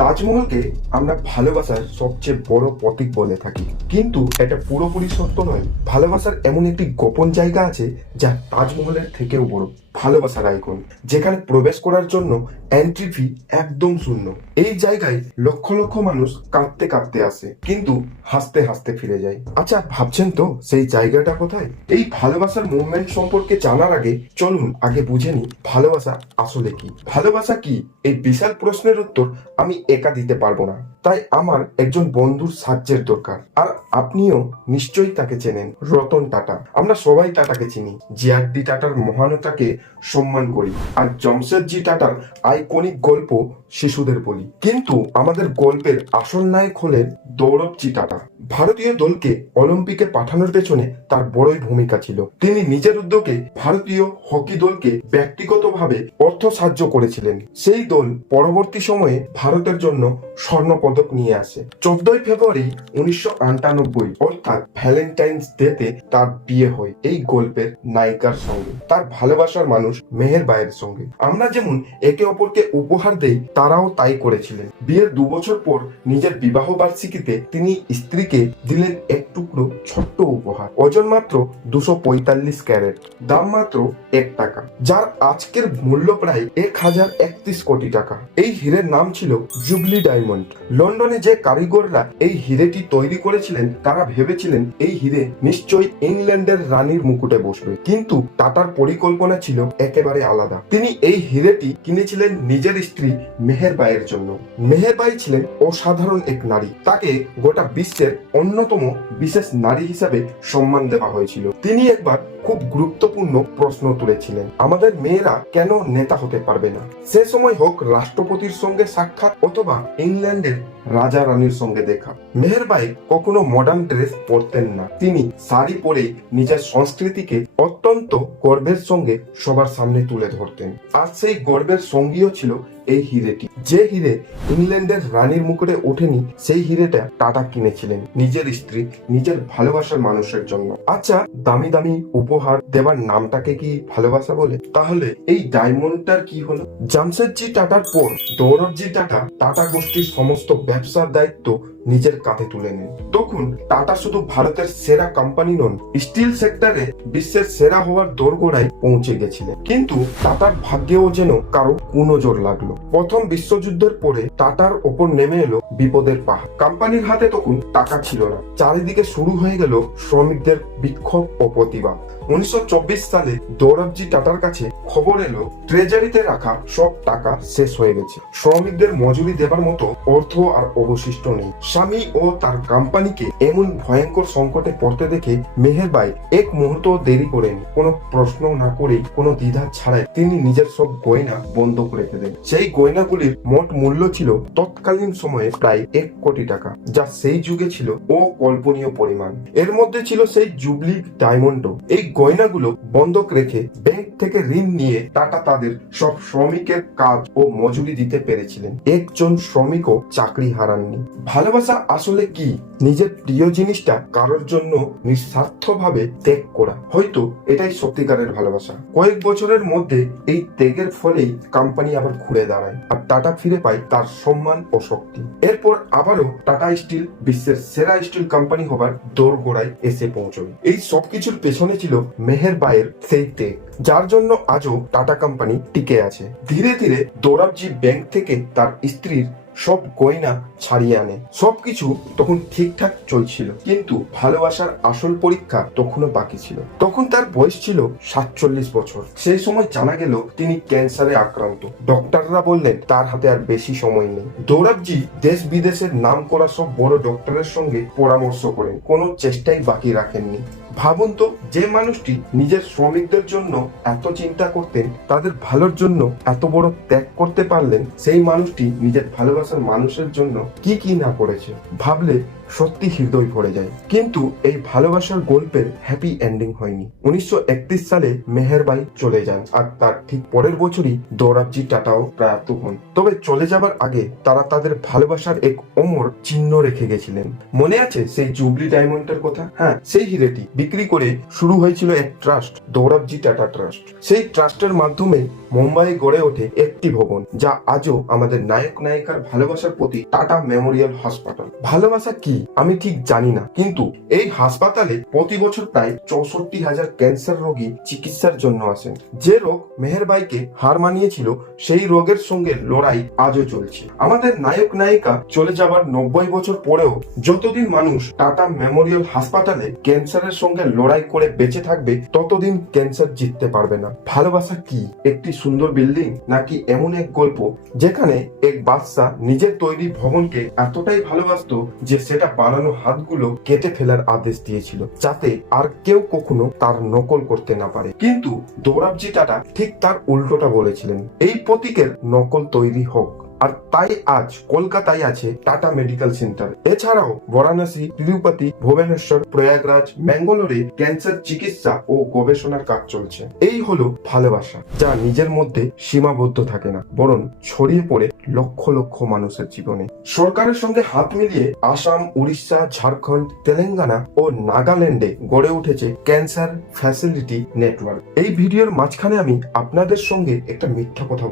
তাজমহলকে আমরা ভালোবাসার সবচেয়ে বড় প্রতীক বলে থাকি, কিন্তু এটা পুরোপুরি সত্য নয়। ভালোবাসার এমন একটি গোপন জায়গা আছে যা তাজমহলের থেকেও বড়, ভালোবাসার আইকন, যেখানে প্রবেশ করার জন্য এন্ট্রি ফি একদম শূন্য। এই জায়গায় লক্ষ লক্ষ মানুষ কাঁদতে কাঁদতে আসে, কিন্তু হাসতে হাসতে ফিরে যায়। আচ্ছা, ভাবছেন তো সেই জায়গাটা কোথায়? এই ভালোবাসার মুভমেন্ট সম্পর্কে জানার আগে চলুন আগে বুঝে নিই ভালোবাসা আসলে কি। ভালোবাসা কি, এই বিশাল প্রশ্নের উত্তর আমি একা দিতে পারবো না, তাই আমার একজন বন্ধুর সাহায্যের দরকার। আর আপনিও নিশ্চয়ই তাকে চেনেন, রতন টাটা। আমরা সবাই টাটাকে চিনি, জিআরডি টাটার মহানতাকে সম্মান করি, আর জামশেদজি টাটার আইকনিক গল্প শিশুদের বলি। কিন্তু আমাদের গল্পের আসল নায়ক হলেন দৌরবজি টাটা। ভারতীয় দলকে অলিম্পিকে পাঠানোর পেছনে তার বড়ই ভূমিকা ছিল। তিনি নিজের উদ্যোগে ভারতীয় হকি দলকে ব্যক্তিগতভাবে অর্থ সাহায্য করেছিলেন। সেই দল পরবর্তী সময়ে ভারতের জন্য স্বর্ণ পদক নিয়ে আসে। 14 ফেব্রুয়ারি 1998, অর্থাৎ ভ্যালেন্টাইন্স ডেতে তার বিয়ে হয় এই গল্পের নায়িকার সঙ্গে, তার ভালোবাসার মানুষ মেহের বাইয়ের সঙ্গে। আমরা যেমন একে অপরকে উপহার দেই, তারাও তাই করেছিলেন। বিয়ের 2 বছর পর নিজের বিবাহ বার্ষিকীতে তিনি স্ত্রীকে দিলেন এক টুকরো ছোট্ট উপহার, ওজন মাত্র 245 ক্যারেট, দাম মাত্র 1 টাকা, যার আজকের মূল্য প্রায় 1031 কোটি টাকা। এই হীরের নাম ছিল জুবলি ডায়মন্ড। লন্ডনে যে কারিগররা এই হীরেটি তৈরি করেছিলেন, তারা ভেবেছিলেন এই হীরে নিশ্চয়ই ইংল্যান্ডের রানীর মুকুটে বসবে, কিন্তু টাটার পরিকল্পনা ছিল একেবারে আলাদা। তিনি এই হীরেটি কিনেছিলেন নিজের স্ত্রী মেহের বাইয়ের জন্য। মেহের বাই ছিলেন অসাধারণ এক নারী, তাকে গোটা বিশ্বের অন্যতম বিশেষ নারী হিসাবে সম্মান দেওয়া হয়েছিল। তিনি একবার খুব গুরুত্বপূর্ণ প্রশ্ন তুলেছিলেন, আমাদের মেয়েরা কেন নেতা হতে পারবে না? সে সময় হোক রাষ্ট্রপতির সঙ্গে সাক্ষাৎ অথবা ইংল্যান্ডের রাজা রানীর সঙ্গে দেখা। মেহের বাই কখনো মডার্ন ড্রেস পরতেন না, তিনি শাড়ি পরে নিজের সংস্কৃতিকে অত্যন্ত গর্বের সঙ্গে সবার সামনে তুলে ধরতেন। আর সেই গর্বের সঙ্গীও ছিল এই হিরেটি। যে হিরে ইংল্যান্ডের রানীর মুকুটে ওঠেনি, সেই হিরেটা টাটা কিনেছিলেন নিজের স্ত্রী, নিজের ভালোবাসার মানুষের জন্য। আচ্ছা, দামি দামি উপহার দেবার নামটাকে কি ভালোবাসা বলে? তাহলে এই ডায়মন্ডটার কি হলো? জামশেদজি টাটার পর দৌরবজি টাটা টাটা গোষ্ঠীর সমস্ত ব্যবসার দায়িত্ব নিজের কাঁধে তুলে নেন। তখন টাটা শুধু ভারতের সেরা কোম্পানি নন, স্টিল সেক্টরে বিশ্বের সেরা হওয়ার দোরগোড়ায় পৌঁছে গেছিলেন। কিন্তু টাটার ভাগ্যেও যেন কারো কুনজর লাগলো। প্রথম বিশ্বযুদ্ধের পরে টাটার ওপর নেমে এলো বিপদের পাহাড়। কোম্পানির হাতে তখন টাকা ছিল না, চারিদিকে শুরু হয়ে গেল শ্রমিকদের বিক্ষোভ ও প্রতিবাদ। 1924 সালে দৌরবজি টাটার কাছে খবর এলো ট্রেজারিতে রাখা সব টাকা শেষ হয়ে গেছে, শ্রমিকদের মজুরি দেবার মতো অর্থ আর অবশিষ্ট নেই। স্বামী ও তার কোম্পানিকে এমন ভয়ঙ্কর সংকটে পড়তে দেখে মেহের বাই এক মুহূর্ত দেরি করেনি। কোনো প্রশ্ন না করে, কোনো দ্বিধা ছাড়াই তিনি নিজের সব গয়না বন্ধক রেখে দেন। সেই গয়নাগুলির মোট মূল্য ছিল তৎকালীন সময়ে প্রায় 1 কোটি টাকা, যা সেই যুগে ছিল অকল্পনীয় পরিমাণ। এর মধ্যে ছিল সেই জুবলি ডায়মন্ডও। এই গয়নাগুলো বন্ধক রেখে ব্যাংক থেকে ঋণ নিয়ে টাটা তাদের সব শ্রমিকের কাজ ও মজুরি দিতে পেরেছিলেন। একজন শ্রমিকও চাকরি হারাননি। ভালোবাসা আসলে কি? নিজের প্রিয় জিনিসটা কারোর জন্য নিঃস্বার্থভাবে ত্যাগ করা, হয়তো এটাই সত্যিকারের ভালোবাসা। কয়েক বছরের মধ্যে এই ত্যাগের ফলেই কোম্পানি আবার ঘুরে দাঁড়ায়, আর টাটা ফিরে পায় তার সম্মান ও শক্তি। এরপর আবারও টাটা স্টিল বিশ্বের সেরা স্টিল কোম্পানি হবার দোরগোড়ায় এসে পৌঁছবে। এই সবকিছুর পেছনে ছিল মেহের বায়ের সেই ত্যাগ, যার জন্য আজও টাটা কোম্পানি টিকে আছে। ধীরে ধীরে দৌরবজি ব্যাংক থেকে তার স্ত্রীর সব গয়না ছাড়িয়ে আনে। সবকিছু তখন ঠিকঠাক চলছিল, কিন্তু ভালোবাসার আসল পরীক্ষা তখনও বাকি ছিল। তখন তার বয়স ছিল 47 বছর। সেই সময় জানা গেল তিনি ক্যান্সারে আক্রান্ত। ডক্টররা বললেন তার হাতে আর বেশি সময় নেই। দৌরবজি দেশ বিদেশের নাম করা সব বড় ডক্টরের সঙ্গে পরামর্শ করেন, কোনো চেষ্টাই বাকি রাখেননি। ভাবুন তো, যে মানুষটি নিজের শ্রমিকদের জন্য এত চিন্তা করতেন, তাদের ভালোর জন্য এত বড় ত্যাগ করতে পারলেন, সেই মানুষটি নিজের ভালোবাসার মানুষের জন্য কি কি না করেছে, ভাবলে সত্যি হৃদয় ভরে যায়। কিন্তু এই ভালোবাসার গল্পের হ্যাপি এন্ডিং হয়নি। 1931 সালে মেহের বাই চলে যান, আর তার ঠিক পরের বছরই দৌরবজি টাটাও প্রয়াত হন। তবে চলে যাবার আগে তারা তাদের ভালোবাসার এক অমর চিহ্ন রেখে গেছিলেন। মনে আছে সেই জুবলি ডায়মন্ডের কথা? হ্যাঁ, সেই হিরেটি বিক্রি করে শুরু হয়েছিল এক ট্রাস্ট, দৌরাবজি টাটা ট্রাস্ট। সেই ট্রাস্টের মাধ্যমে মুম্বাই গড়ে ওঠে একটি ভবন, যা আজও আমাদের নায়ক নায়িকার ভালোবাসার প্রতি টাটা মেমোরিয়াল হাসপাতাল। ভালোবাসা কি আমি ঠিক জানি না, কিন্তু এই হাসপাতালে প্রতি বছর প্রায় 64,000 ক্যান্সার রোগী চিকিৎসার জন্য আসেন। যে রোগ মেহেরবাইকে হার মানিয়েছিল, সেই রোগের সঙ্গে লড়াই আজও চলছে। আমাদের নায়ক নায়িকা চলে যাবার 90 বছর পরেও যতদিন মানুষ টাটা মেমোরিয়াল হাসপাতালে ক্যান্সারের সঙ্গে লড়াই করে বেঁচে থাকবে, ততদিন ক্যান্সার জিততে পারবে না। ভালোবাসা কি একটি সুন্দর বিল্ডিং, নাকি এমন এক গল্প যেখানে এক বাদশা নিজের তৈরি ভবনকে এতটাই ভালোবাসতো যে সেটা বানানো হাতগুলো কেটে ফেলার আদেশ দিয়েছিল, যাতে আর কেউ কখনো তার নকল করতে না পারে। কিন্তু দৌরাবজি টাটা ঠিক তার উল্টোটা বলেছিলেন, এই প্রতীকের নকল তৈরি হোক। আর তাই আজ কলকাতায় আছে টাটা মেডিকেল সেন্টার। এছাড়াও বারাণসী, তিরুপতি, ভুবনেশ্বর, প্রয়াগরাজ, ম্যাঙ্গালোরে ক্যান্সার চিকিৎসা ও গবেষণার কাজ চলছে। এই হলো ভালোবাসা, যা নিজের মধ্যে সীমাবদ্ধ থাকে না, বরং ছড়িয়ে পড়ে লক্ষ লক্ষ মানুষের জীবনে। সরকারের সঙ্গে হাত মিলিয়ে আসাম, উড়িষ্যা, ঝাড়খণ্ড, তেলেঙ্গানা ও নাগাল্যান্ডে গড়ে উঠেছে ক্যান্সার ফ্যাসিলিটি নেটওয়ার্ক। এই ভিডিওর মাঝখানে আমি আপনাদের সঙ্গে একটা মিথ্যা কথা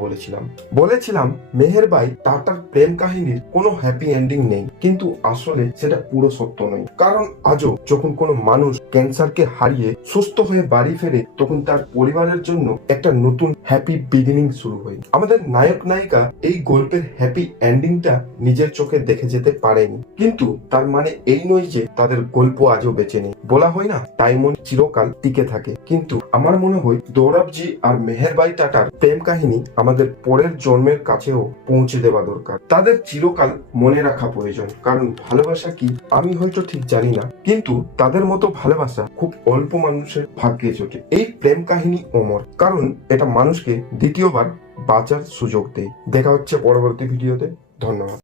বলেছিলাম মেহেরবাই টাটার প্রেম কাহিনীর কোনো হ্যাপি এন্ডিং নেই, কিন্তু আসলে সেটা পুরো সত্য নয়। কারণ আজও যখন কোনো মানুষ ক্যান্সারকে হারিয়ে সুস্থ হয়ে বাড়ি ফেরে, তখন তার পরিবারের জন্য একটা নতুন হ্যাপি বিগিনিং শুরু হয়। আমাদের নায়ক নায়িকা এই গল্পের হ্যাপি এন্ডিংটা নিজের চোখে দেখে যেতে পারেনি, কিন্তু তার মানে এই নয় যে তাদের গল্প আজও বেঁচে নেই। বলা হয় না, ডায়মন্ড চিরকাল টিকে থাকে, কিন্তু আমার মনে হয় দৌরাবজি আর মেহেরবাই টাটার প্রেম কাহিনী আমাদের পরের জন্মের কাছেও পৌঁছে দেওয়া দরকার। তাদের চিরকাল মনে রাখা প্রয়োজন। কারণ ভালোবাসা কি আমি হয়তো ঠিক জানি না, কিন্তু তাদের মতো ভালোবাসা খুব অল্প মানুষের ভাগ্যে জোটে। এই প্রেম কাহিনী অমর, কারণ এটা মানুষকে দ্বিতীয়বার বাঁচার সুযোগ দেয়। দেখা হচ্ছে পরবর্তী ভিডিওতে। ধন্যবাদ।